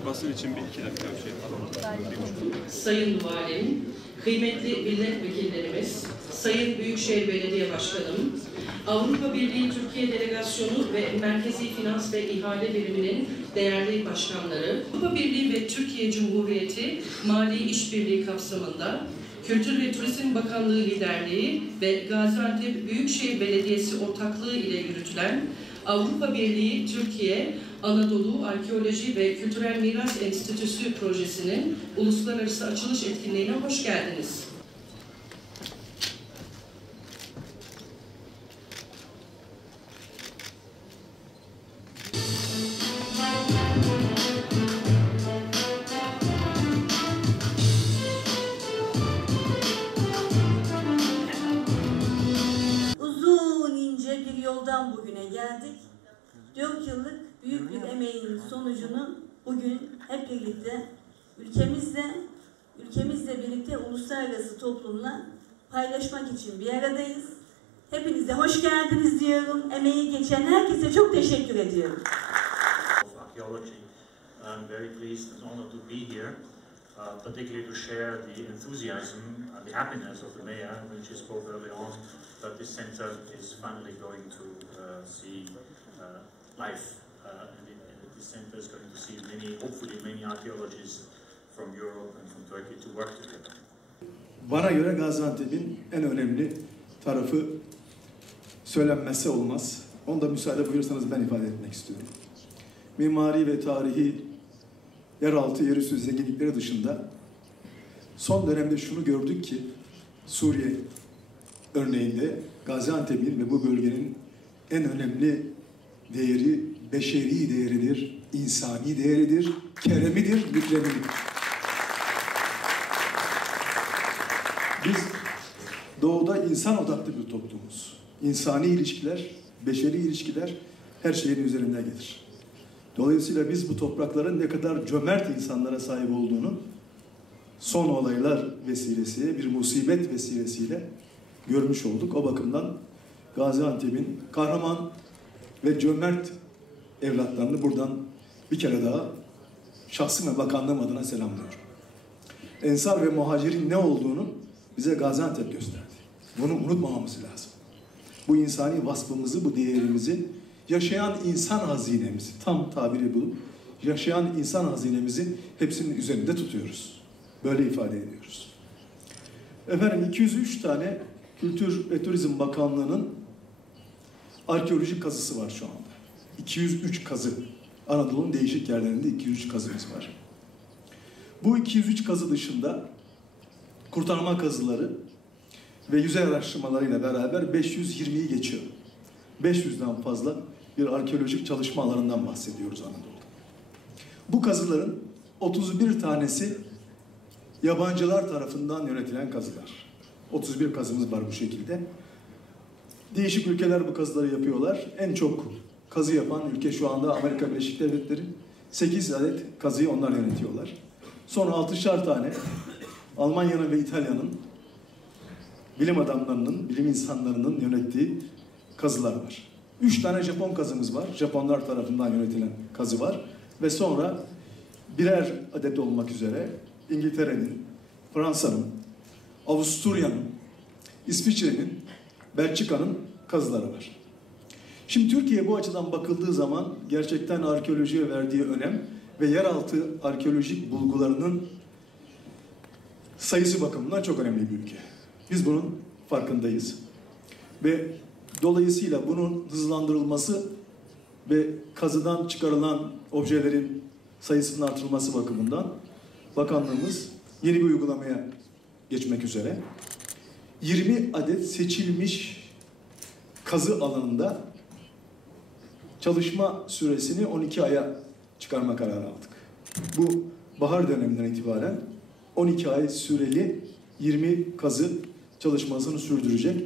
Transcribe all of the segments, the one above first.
Bir basın için bir iki dakika bir şey yapalım. Sayın Valim, kıymetli milletvekillerimiz, Sayın Büyükşehir Belediye Başkanım, Avrupa Birliği Türkiye Delegasyonu ve Merkezi Finans ve İhale Biriminin değerli başkanları, Avrupa Birliği ve Türkiye Cumhuriyeti Mali İşbirliği kapsamında Kültür ve Turizm Bakanlığı liderliği ve Gaziantep Büyükşehir Belediyesi ortaklığı ile yürütülen Avrupa Birliği Türkiye Anadolu Arkeoloji ve Kültürel Miras Enstitüsü projesinin uluslararası açılış etkinliğine hoş geldiniz. Uzun ince bir yoldan bugüne geldik. 4 yıllık büyük bir emeğin sonucunu bugün hep birlikte ülkemizle birlikte uluslararası toplumla paylaşmak için bir aradayız. Hepinize hoş geldiniz diyorum. Emeği geçen herkese çok teşekkür ediyorum. Archaeology. I'm very pleased and honored to be here, particularly to share the enthusiasm and the happiness of the mayor when she spoke early on that this center is finally going to see life. And this center is going to see hopefully many archaeologists from Europe and from Turkey to work together. Bana göre Gaziantep'in en önemli tarafı söylenmezse olmaz. Onu da müsaade buyursanız ben ifade etmek istiyorum. Mimari ve tarihi yeraltı, yerüstü zenginlikleri dışında son dönemde şunu gördük ki Suriye örneğinde Gaziantep'in ve bu bölgenin en önemli değeri beşeri değeridir, insani değeridir, keremidir, mükremidir. Biz doğuda insan odaklı bir toplumuz. İnsani ilişkiler, beşeri ilişkiler her şeyin üzerinde gelir. Dolayısıyla biz bu toprakların ne kadar cömert insanlara sahip olduğunu son olaylar vesilesiyle, bir musibet vesilesiyle görmüş olduk. O bakımdan Gaziantep'in kahraman ve cömert evlatlarını buradan bir kere daha şahsım ve bakanlığım adına selamlıyorum. Ensar ve muhacirin ne olduğunu bize Gaziantep gösterdi. Bunu unutmamamız lazım. Bu insani vasfımızı, bu değerimizi, yaşayan insan hazinemizi, tam tabiri bulup, yaşayan insan hazinemizi hepsinin üzerinde tutuyoruz. Böyle ifade ediyoruz. Efendim 203 tane Kültür ve Turizm Bakanlığı'nın arkeolojik kazısı var şu anda. 203 kazı. Anadolu'nun değişik yerlerinde 203 kazımız var. Bu 203 kazı dışında kurtarma kazıları ve yüzey araştırmalarıyla beraber 520'yi geçiyor. 500'den fazla bir arkeolojik çalışma alanından bahsediyoruz Anadolu'da. Bu kazıların 31 tanesi yabancılar tarafından yönetilen kazılar. 31 kazımız var bu şekilde. Değişik ülkeler bu kazıları yapıyorlar. En çok kazı yapan ülke şu anda Amerika Birleşik Devletleri. 8 adet kazıyı onlar yönetiyorlar. Sonra 6'şar tane Almanya'nın ve İtalya'nın bilim adamlarının, bilim insanlarının yönettiği kazılar var. 3 tane Japon kazımız var. Japonlar tarafından yönetilen kazı var. Ve sonra birer adet olmak üzere İngiltere'nin, Fransa'nın, Avusturya'nın, İsviçre'nin, Belçika'nın kazıları var. Şimdi Türkiye bu açıdan bakıldığı zaman gerçekten arkeolojiye verdiği önem ve yeraltı arkeolojik bulgularının sayısı bakımından çok önemli bir ülke. Biz bunun farkındayız. Ve dolayısıyla bunun hızlandırılması ve kazıdan çıkarılan objelerin sayısının artırılması bakımından bakanlığımız yeni bir uygulamaya geçmek üzere 20 adet seçilmiş kazı alanında çalışma süresini 12 aya çıkarma kararı aldık. Bu bahar döneminden itibaren 12 ay süreli 20 kazı çalışmasını sürdürecek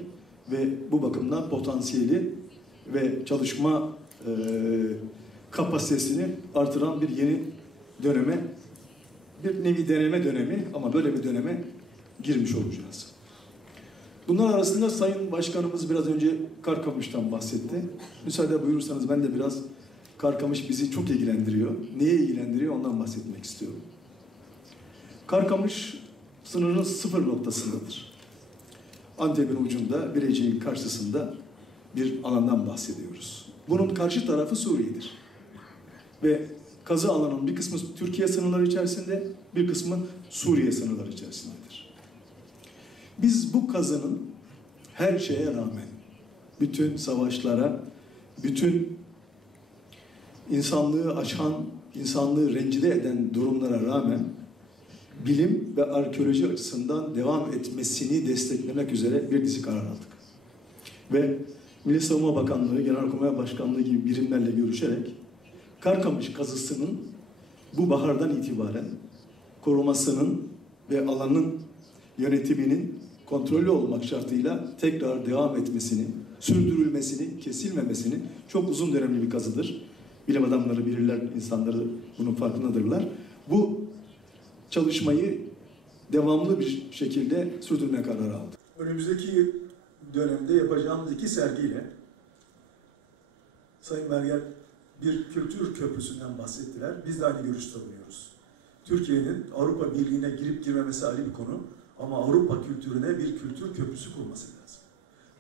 ve bu bakımdan potansiyeli ve çalışma kapasitesini artıran bir yeni döneme, bir nevi deneme dönemi ama böyle bir döneme girmiş olacağız. Bunlar arasında Sayın Başkanımız biraz önce Karkamış'tan bahsetti. Müsaade buyurursanız ben de biraz Karkamış bizi çok ilgilendiriyor. Neye ilgilendiriyor ondan bahsetmek istiyorum. Karkamış sınırın sıfır noktasındadır. Antep'in ucunda, Birecik'in karşısında bir alandan bahsediyoruz. Bunun karşı tarafı Suriye'dir. Ve kazı alanının bir kısmı Türkiye sınırları içerisinde, bir kısmı Suriye sınırları içerisindedir. Biz bu kazının her şeye rağmen, bütün savaşlara, bütün insanlığı aşan, insanlığı rencide eden durumlara rağmen bilim ve arkeoloji açısından devam etmesini desteklemek üzere bir dizi karar aldık. Ve Milli Savunma Bakanlığı, Genelkurmay Başkanlığı gibi birimlerle görüşerek Karkamış kazısının bu bahardan itibaren korumasının ve alanın yönetiminin kontrollü olmak şartıyla tekrar devam etmesini, sürdürülmesini, kesilmemesini, çok uzun dönemli bir kazıdır. Bilim adamları bilirler, insanları bunun farkındadırlar. Bu çalışmayı devamlı bir şekilde sürdürme kararı aldı. Önümüzdeki dönemde yapacağımız 2 sergiyle Sayın Berger bir kültür köprüsünden bahsettiler. Biz de aynı görüş savunuyoruz. Türkiye'nin Avrupa Birliği'ne girip girmemesi ayrı bir konu ama Avrupa kültürüne bir kültür köprüsü kurması lazım.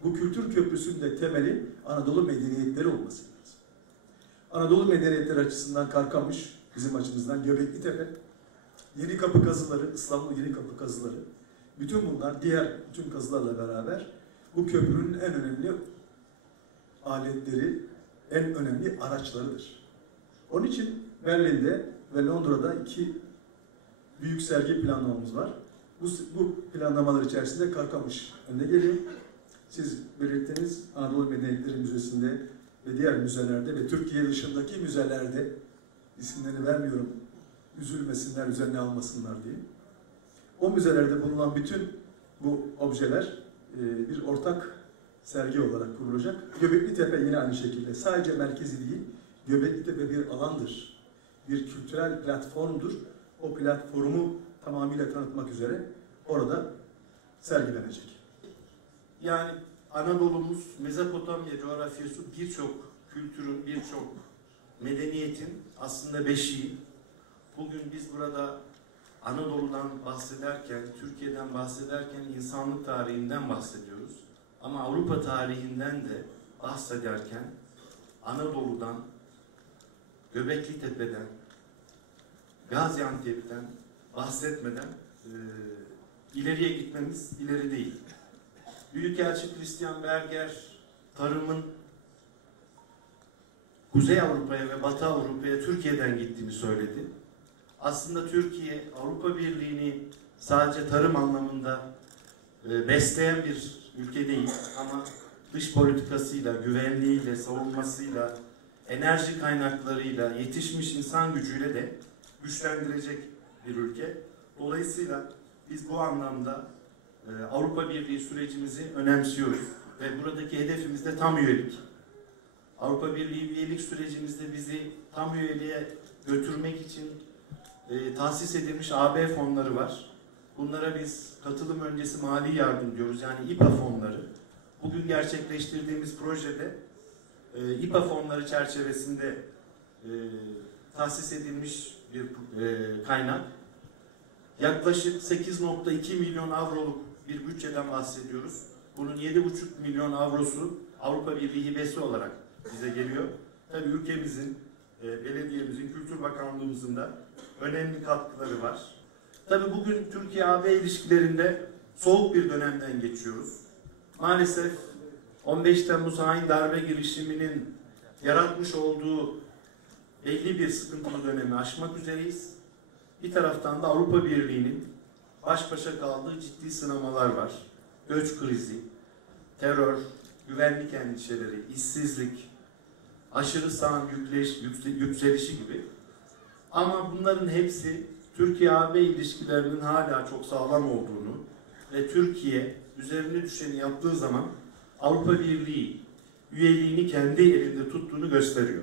Bu kültür köprüsünün de temeli Anadolu medeniyetleri olması lazım. Anadolu medeniyetleri açısından Karkamış, bizim açımızdan Göbeklitepe, Yenikapı kazıları, İstanbul Yenikapı kazıları, bütün bunlar diğer bütün kazılarla beraber bu köprünün en önemli aletleri, en önemli araçlarıdır. Onun için Berlin'de ve Londra'da 2 büyük sergi planlamamız var. Bu planlamalar içerisinde Karkamış önde geliyor. Siz belirttiniz Anadolu Medeniyetleri Müzesi'nde ve diğer müzelerde ve Türkiye dışındaki müzelerde, isimlerini vermiyorum, üzülmesinler, üzerine almasınlar diye. O müzelerde bulunan bütün bu objeler bir ortak sergi olarak kurulacak. Göbeklitepe yine aynı şekilde. Sadece merkezi değil, Göbeklitepe bir alandır. Bir kültürel platformdur. O platformu tamamıyla tanıtmak üzere orada sergilenecek. Yani Anadolu'muz, Mezopotamya coğrafyası birçok kültürün, birçok medeniyetin aslında beşiği. Bugün biz burada Anadolu'dan bahsederken, Türkiye'den bahsederken insanlık tarihinden bahsediyoruz. Ama Avrupa tarihinden de bahsederken Anadolu'dan, Göbeklitepe'den, Gaziantep'ten bahsetmeden ileriye gitmemiz ileri değil. Büyükelçi Christian Berger tarımın Kuzey Avrupa'ya ve Batı Avrupa'ya Türkiye'den gittiğini söyledi. Aslında Türkiye Avrupa Birliği'ni sadece tarım anlamında besleyen bir ülke değil ama dış politikasıyla, güvenliğiyle, savunmasıyla, enerji kaynaklarıyla, yetişmiş insan gücüyle de güçlendirecek bir ülke. Dolayısıyla biz bu anlamda Avrupa Birliği sürecimizi önemsiyoruz ve buradaki hedefimiz de tam üyelik. Avrupa Birliği üyelik sürecimizde bizi tam üyeliğe götürmek için tahsis edilmiş AB fonları var. Bunlara biz katılım öncesi mali yardım diyoruz, yani İPA fonları. Bugün gerçekleştirdiğimiz projede İPA fonları çerçevesinde tahsis edilmiş bir kaynak. Yaklaşık 8.2 milyon avroluk bir bütçeden bahsediyoruz. Bunun 7.5 milyon avrosu Avrupa Birliği hibesi olarak bize geliyor. Tabii ülkemizin, belediyemizin, Kültür Bakanlığımızın da önemli katkıları var. Tabii bugün Türkiye-AB ilişkilerinde soğuk bir dönemden geçiyoruz. Maalesef 15 Temmuz hain darbe girişiminin yaratmış olduğu belli bir sıkıntılı dönemi aşmak üzereyiz. Bir taraftan da Avrupa Birliği'nin baş başa kaldığı ciddi sınamalar var. Göç krizi, terör, güvenlik endişeleri, işsizlik, aşırı sağın yükselişi gibi. Ama bunların hepsi Türkiye-AB ilişkilerinin hala çok sağlam olduğunu ve Türkiye üzerine düşeni yaptığı zaman Avrupa Birliği üyeliğini kendi elinde tuttuğunu gösteriyor.